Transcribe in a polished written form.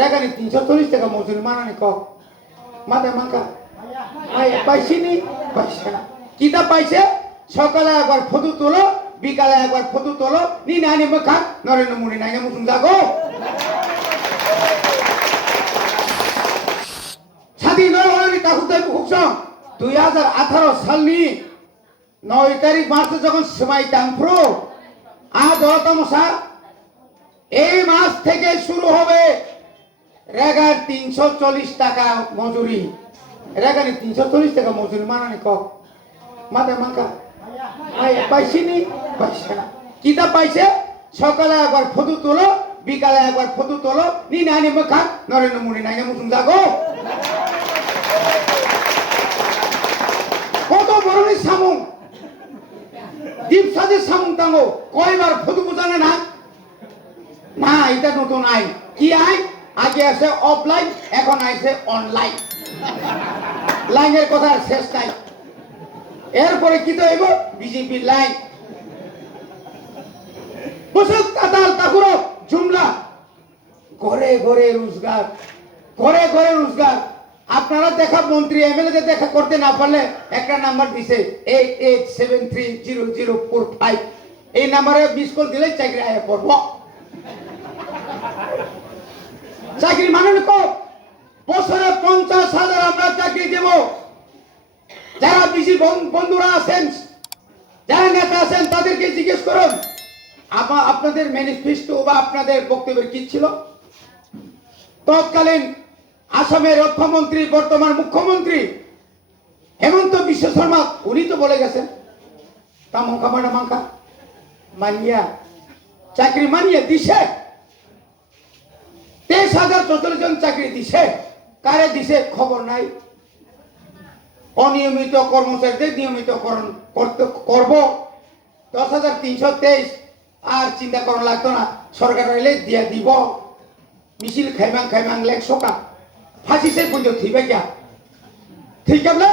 রেগানি 340 টাকা মজুরি মানানি ক মাথায় মাঙ্কা পাইছিনি পাইছে না কিতা পাইছে সকালে একবার ফটো তোলো বিকালে একবার ফটো তোলো নি নানি মুখা নরেন্দ্র মোদী নাইনে মুসুম যাগো স্বাধীন হওয়ানি তাকুতাই খুকসং 2018 সালনি 9 তারিখ মাসে যখন সময় টাংপ্রো আজ অতমসা এই মাস থেকে শুরু হবে রেগার 340 টাকা মজুরি রেগানি 340 টাকা মজুরি মানানি ক মাথায় মাঙ্কা পাইছিনি পাইছে না কিতা পাইছে সকালে একবার ফটো তোলো বিকালে একবার ফটো তোলো নি নানি মুখা নরেন্দ্র মোদী নাইনে মুসুম যাগো কত বড় সামুং দীপসাদের সামুং তাঙ্গো কয়বার ফটো বুঝানে না না এটা নতুন আইন কি আইন আগে আছে অফলাইন এখন আছে অনলাইন লাইনের কথা শেষ নাই এরপরে কি তো হইব বিজেপি লাইন বসুক তাতাল তাকুরো জুমলা ঘরে ঘরে রোজগার ঘরে ঘরে রোজগার আপনারা দেখা মন্ত্রী এমএলএ দেখা করতে না পারলে একটা নাম্বার দিছে 88730045 এই নাম্বারে 20 কল দিলে চাকরি আয় পড়ব চাকরি মানে কো বছরে 50,000 আমরা চাকরি দেব যারা বিজি বন্ধুরা আছেন যারা নেতা আছেন তাদেরকে জিজ্ঞেস করুন আপনাদের ম্যানিফেস্টো বা আপনাদের বক্তব্যের কি ছিল তৎকালীন আসামের অর্থমন্ত্রী বর্তমান মুখ্যমন্ত্রী হেমন্ত বিশ্ব শর্মা উনি তো বলে গেছেন তা মঙ্কা মানা মাঙ্কা মানিয়া চাকরি মানিয়ে দিছে 23,044 জন চাকরি দিছে কারে দিছে খবর নাই অনিয়মিত কর্মচারীদের নিয়মিতকরণ করব 10,323 আর চিন্তা করা লাগতো না সরকার হইলে দিয়া দিব মিছিল খাইমাং লেখ সকা ফাঁসি সে পুজো থিবে গিয়া ঠিক আছে